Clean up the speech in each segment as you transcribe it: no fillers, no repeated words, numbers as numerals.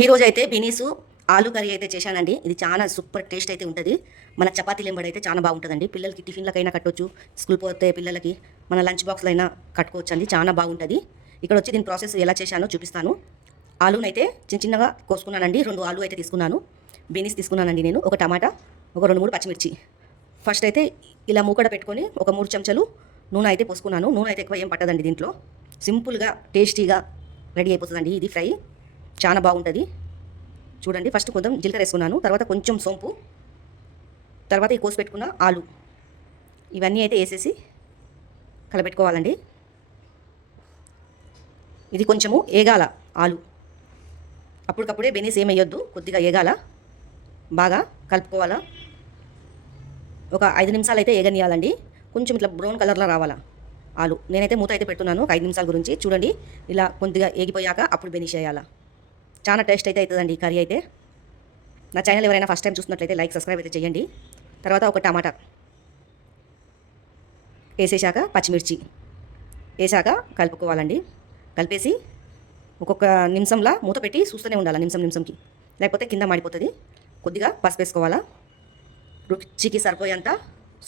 ఈరోజు అయితే బీనీసు ఆలు కర్రీ అయితే చేశానండి. ఇది చాలా సూపర్ టేస్ట్ అయితే ఉంటుంది. మన చపాతీలు ఎంబడి అయితే చాలా బాగుంటుందండి. పిల్లలకి టిఫిన్లకైనా కట్టొచ్చు, స్కూల్ పోతే పిల్లలకి మన లంచ్ బాక్స్లో అయినా కట్టుకోవచ్చు అండి. చాలా బాగుంటుంది. ఇక్కడ వచ్చి దీని ప్రాసెస్ ఎలా చేశానో చూపిస్తాను. ఆలునైతే చిన్న చిన్నగా కోసుకున్నానండి. 2 ఆలు అయితే తీసుకున్నాను. బీనీస్ తీసుకున్నానండి నేను. ఒక టమాటా, ఒక 2, 3 పచ్చిమిర్చి. ఫస్ట్ అయితే ఇలా మూకడ పెట్టుకొని ఒక 3 చెంచాలు నూనె అయితే పోసుకున్నాను. నూనె అయితే ఎక్కువ ఏం పట్టదండి దీంట్లో. సింపుల్గా టేస్టీగా రెడీ అయిపోతుందండి ఇది ఫ్రై. చాలా బాగుంటుంది. చూడండి, ఫస్ట్ కొంచెం జీలకర్ర వేసుకున్నాను, తర్వాత కొంచెం సోంపు, తర్వాత ఈ కోసి పెట్టుకున్న ఆలు, ఇవన్నీ అయితే వేసేసి కలపెట్టుకోవాలండి. ఇది కొంచెము ఏగాల ఆలు, అప్పటికప్పుడే బెనీస్ ఏం వేయొద్దు, కొద్దిగా ఏగాల, బాగా కలుపుకోవాలా. ఒక 5 నిమిషాలు అయితే ఏగనియాలండి. కొంచెం ఇట్లా బ్రౌన్ కలర్లో రావాలా ఆలు. నేనైతే మూత అయితే పెడుతున్నాను ఒక 5 నిమిషాల గురించి. చూడండి, ఇలా కొద్దిగా ఏగిపోయాక అప్పుడు బెనీస్ వేయాలా. చాలా టేస్ట్ అయితే అవుతుందండి ఈ కర్రీ అయితే. నా ఛానల్ ఎవరైనా ఫస్ట్ టైం చూసినట్లయితే లైక్, సబ్స్క్రైబ్ అయితే చేయండి. తర్వాత ఒక టమాటా వేసేసాక పచ్చిమిర్చి వేసాక కలుపుకోవాలండి. కలిపేసి ఒక్కొక్క నిమిషంలా మూత పెట్టి చూస్తూనే ఉండాలి, నిమిషంకి, లేకపోతే కింద మాడిపోతుంది. కొద్దిగా పసుపు వేసుకోవాలా, రుచికి సరిపోయేంత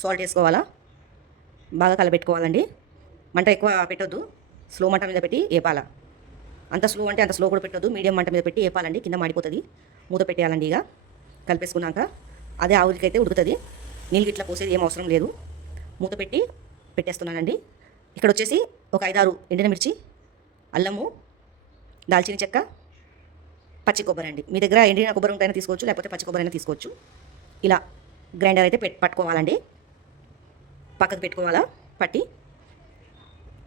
సాల్ట్ వేసుకోవాలా, బాగా కలపెట్టుకోవాలండి. మంట ఎక్కువ పెట్టొద్దు, స్లో మంట మీద పెట్టి వేపాల. అంత స్లో అంటే అంత స్లో కూడా పెట్టొద్దు, మీడియం మంట మీద పెట్టి వేపాలండి, కింద మాడిపోతుంది. మూత పెట్టేయాలండి. ఇక కలిపేసుకున్నాక అదే ఆవులకైతే ఉడుకుతుంది. నీళ్ళు ఇట్లా పోసేది ఏం అవసరం లేదు. మూత పెట్టి పెట్టేస్తున్నానండి. ఇక్కడ వచ్చేసి ఒక 5-6 ఎండిన మిర్చి, అల్లము, దాల్చిన చెక్క, పచ్చి కొబ్బరి అండి. మీ దగ్గర ఎండిన కొబ్బరి ఉంటైనా తీసుకోవచ్చు, లేకపోతే పచ్చి కొబ్బరి అయినా తీసుకోవచ్చు. ఇలా గ్రైండర్ అయితే పట్టుకోవాలండి. పక్కకు పెట్టుకోవాలా. పట్టి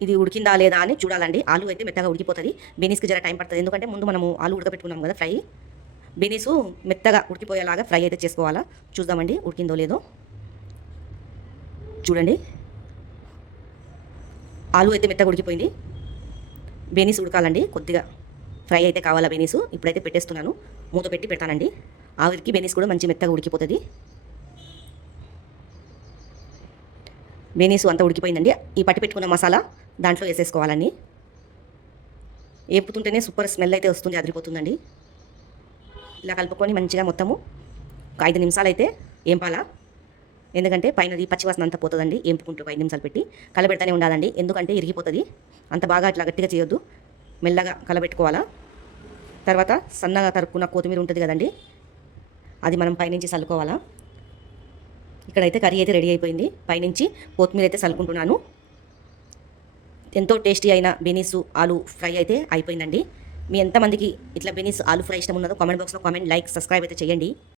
ఇది ఉడికిందా లేదా అని చూడాలండి. ఆలు అయితే మెత్తగా ఉడికిపోతుంది. బీనీస్కి జర టైం పడుతుంది, ఎందుకంటే ముందు మనము ఆలు ఉడకబెట్టుకున్నాం కదా ఫ్రై. బీనీసు మెత్తగా ఉడికిపోయేలాగా ఫ్రై అయితే చేసుకోవాలా. చూద్దామండి ఉడికిందో లేదో. చూడండి, ఆలు అయితే మెత్తగా ఉడికిపోయింది. బీనీస్ ఉడకాలండి, కొద్దిగా ఫ్రై అయితే కావాలా బీనీసు. ఇప్పుడైతే పెట్టేస్తున్నాను, మూత పెట్టి పెడతానండి. ఆవిరికి బీనీస్ కూడా మంచి మెత్తగా ఉడికిపోతుంది. బీనీసు అంతా ఉడికిపోయిందండి. ఈ పట్టి పెట్టుకున్న మసాలా దాంట్లో వేసేసుకోవాలండి. ఏపుతుంటేనే సూపర్ స్మెల్ అయితే వస్తుంది, అదిరిపోతుందండి. ఇలా కలుపుకొని మంచిగా మొత్తము ఒక 5 నిమిషాలు అయితే ఏంపాలా. ఎందుకంటే పైనది పచ్చివాసన అంతా పోతుందండి. ఏంపుకుంటూ 5 నిమిషాలు పెట్టి కలబెడతానే ఉండాలండి, ఎందుకంటే ఇరిగిపోతుంది. అంత బాగా అట్లా గట్టిగా చేయొద్దు, మెల్లగా కలబెట్టుకోవాలా. తర్వాత సన్నగా తరుక్కున్న కొత్తిమీర ఉంటుంది కదండి, అది మనం పైనుంచి చల్లుకోవాలా. ఇక్కడైతే కర్రీ అయితే రెడీ అయిపోయింది. పైనుంచి కొత్తిమీర అయితే చల్లుకుంటున్నాను. ఎంతో టేస్టీ అయిన బీనీసు ఆలు ఫ్రై అయితే అయిపోయిందండి. మీ ఎంతమందికి ఇట్లా బీనీస్ ఆలు ఫ్రై ఇష్టం ఉన్నదో కామెంట్ బాక్స్లో కామెంట్, లైక్, సబ్స్క్రైబ్ అయితే చేయండి.